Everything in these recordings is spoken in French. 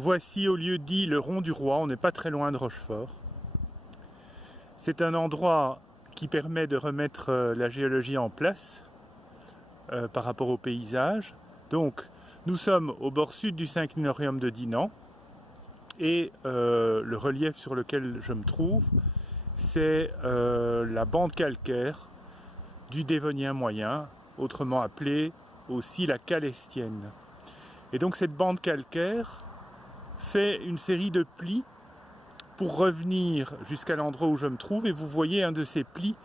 Voici au lieu dit le Rond du Roi, on n'est pas très loin de Rochefort. C'est un endroit qui permet de remettre la géologie en place par rapport au paysage. Donc nous sommes au bord sud du synclinorium de Dinan et le relief sur lequel je me trouve, c'est la bande calcaire du Dévonien moyen, autrement appelée aussi la calestienne. Et donc cette bande calcaire fait une série de plis pour revenir jusqu'à l'endroit où je me trouve, et vous voyez un de ces plis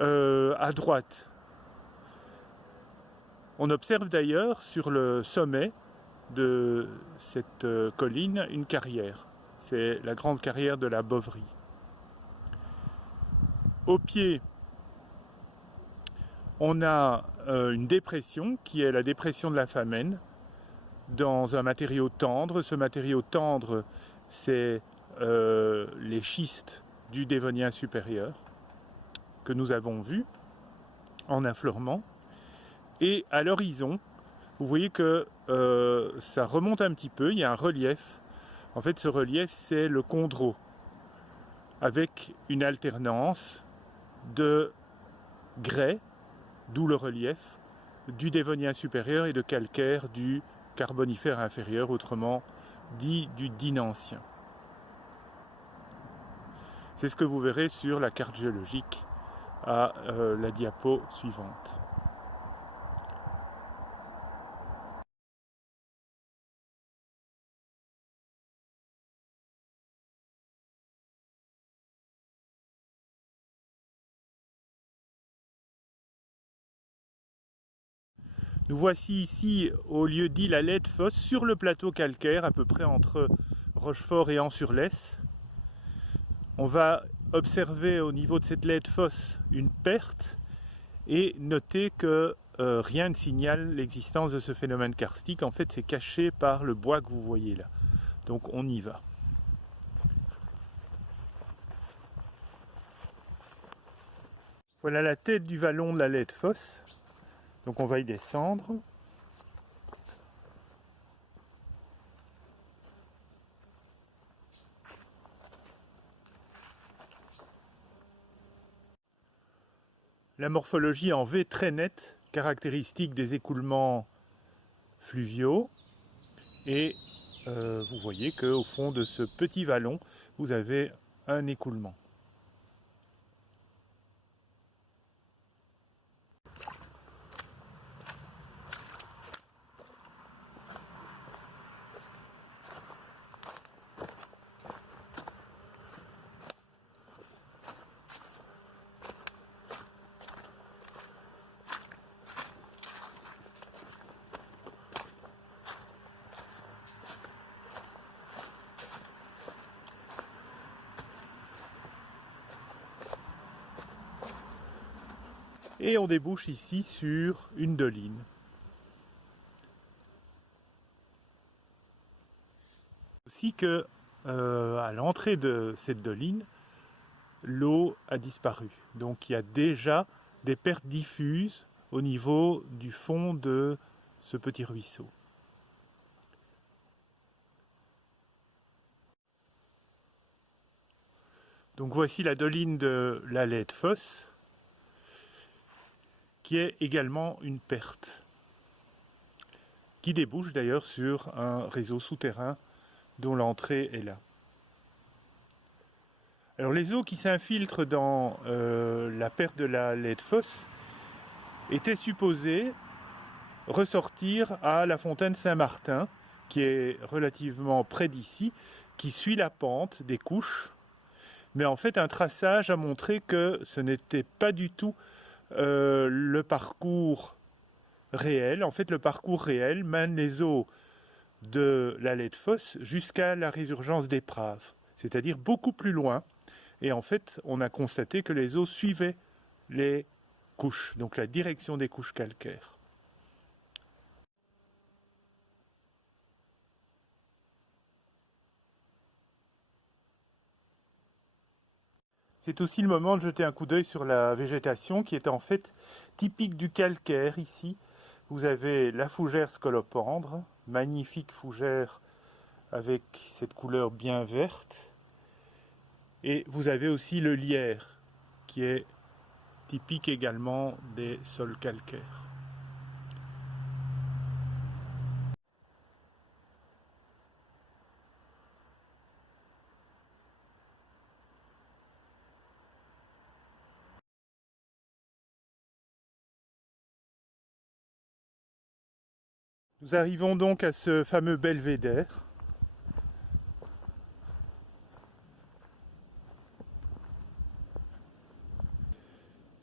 à droite. On observe d'ailleurs sur le sommet de cette colline une carrière. C'est la grande carrière de la Boverie. Au pied, on a une dépression qui est la dépression de la Famenne dans un matériau tendre. Ce matériau tendre, c'est les schistes du Dévonien supérieur que nous avons vus en affleurement. Et à l'horizon, vous voyez que ça remonte un petit peu, il y a un relief. En fait, ce relief, c'est le Condro, avec une alternance de grès, d'où le relief, du Dévonien supérieur et de calcaire du Carbonifère inférieur, autrement dit du Dinancien. C'est ce que vous verrez sur la carte géologique à la diapo suivante. Nous voici ici au lieu dit la Laide-Fosse, sur le plateau calcaire, à peu près entre Rochefort et Ans-sur-Lesse. On va observer au niveau de cette Laide-Fosse une perte et noter que rien ne signale l'existence de ce phénomène karstique. En fait, c'est caché par le bois que vous voyez là. Donc on y va. Voilà la tête du vallon de la Laide-Fosse. Donc on va y descendre. La morphologie en V très nette, caractéristique des écoulements fluviaux. Et vous voyez qu'au fond de ce petit vallon, vous avez un écoulement. Et on débouche ici sur une doline. Aussi que à l'entrée de cette doline, l'eau a disparu. Donc il y a déjà des pertes diffuses au niveau du fond de ce petit ruisseau. Donc voici la doline de la Laide-Fosse, qui est également une perte, qui débouche d'ailleurs sur un réseau souterrain dont l'entrée est là. Alors les eaux qui s'infiltrent dans la perte de la Laide-Fosse étaient supposées ressortir à la fontaine Saint-Martin, qui est relativement près d'ici, qui suit la pente des couches. Mais en fait, un traçage a montré que ce n'était pas du tout le parcours réel. En fait, le parcours réel mène les eaux de la Laide-Fosse jusqu'à la résurgence d'Éprave, c'est-à-dire beaucoup plus loin. Et en fait, on a constaté que les eaux suivaient les couches, donc la direction des couches calcaires. C'est aussi le moment de jeter un coup d'œil sur la végétation qui est en fait typique du calcaire ici. Vous avez la fougère scolopendre, magnifique fougère avec cette couleur bien verte. Et vous avez aussi le lierre, qui est typique également des sols calcaires. Nous arrivons donc à ce fameux belvédère.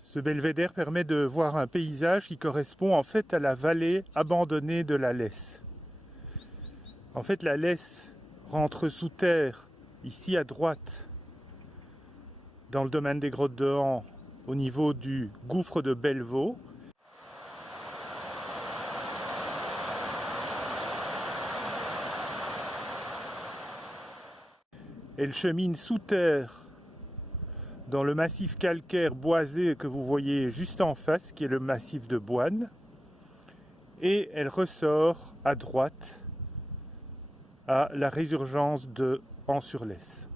Ce belvédère permet de voir un paysage qui correspond en fait à la vallée abandonnée de la Lesse. En fait, la Lesse rentre sous terre, ici à droite, dans le domaine des Grottes de Han, au niveau du gouffre de Bellevaux. Elle chemine sous terre dans le massif calcaire boisé que vous voyez juste en face, qui est le massif de Boine. Et elle ressort à droite à la résurgence de Han-sur-Lesse.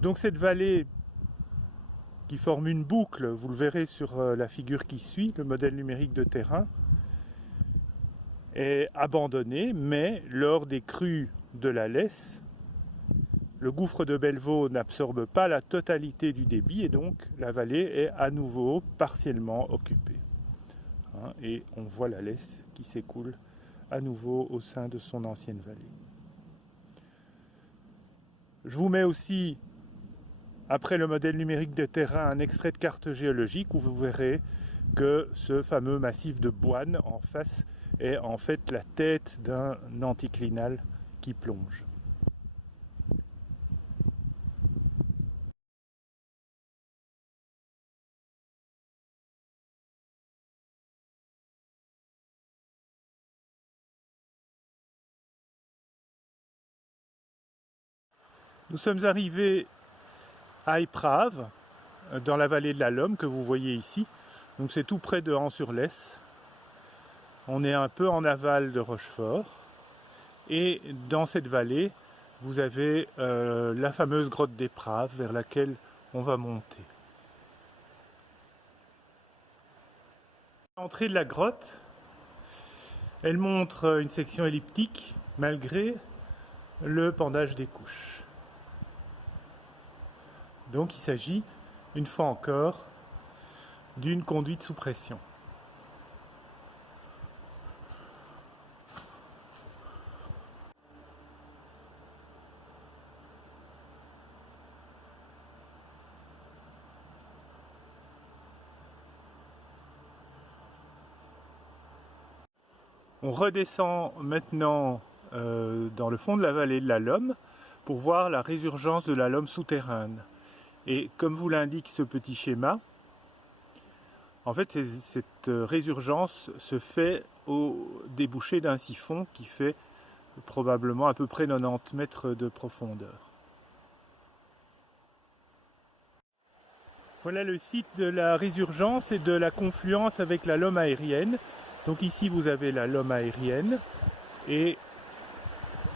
Donc cette vallée qui forme une boucle, vous le verrez sur la figure qui suit, le modèle numérique de terrain, est abandonnée, mais lors des crues de la Lesse, le gouffre de Bellevaux n'absorbe pas la totalité du débit et donc la vallée est à nouveau partiellement occupée. Et on voit la Lesse qui s'écoule à nouveau au sein de son ancienne vallée. Je vous mets aussi, après le modèle numérique de terrain, un extrait de carte géologique où vous verrez que ce fameux massif de Boine en face est en fait la tête d'un anticlinal qui plonge. Nous sommes arrivés à Éprave, dans la vallée de la Lomme que vous voyez ici. Donc c'est tout près de Han-sur-Lesse. On est un peu en aval de Rochefort. Et dans cette vallée, vous avez la fameuse grotte d'Éprave vers laquelle on va monter. L'entrée de la grotte, elle montre une section elliptique malgré le pendage des couches. Donc il s'agit, une fois encore, d'une conduite sous pression. On redescend maintenant dans le fond de la vallée de la Lomme pour voir la résurgence de la Lomme souterraine. Et comme vous l'indique ce petit schéma, en fait cette résurgence se fait au débouché d'un siphon qui fait probablement à peu près 90 mètres de profondeur. Voilà le site de la résurgence et de la confluence avec la Lomme aérienne. Donc ici vous avez la Lomme aérienne et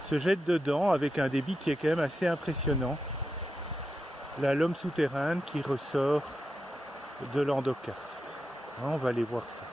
se jette dedans avec un débit qui est quand même assez impressionnant. La Lomme souterraine qui ressort de l'endokarst. On va aller voir ça.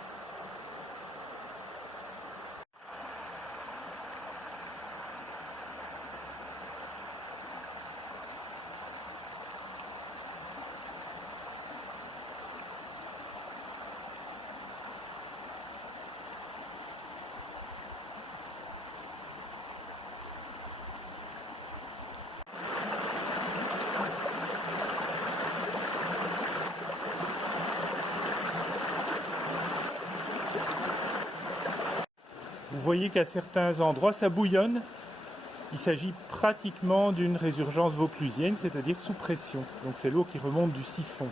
Vous voyez qu'à certains endroits, ça bouillonne. Il s'agit pratiquement d'une résurgence vauclusienne, c'est-à-dire sous pression. Donc c'est l'eau qui remonte du siphon.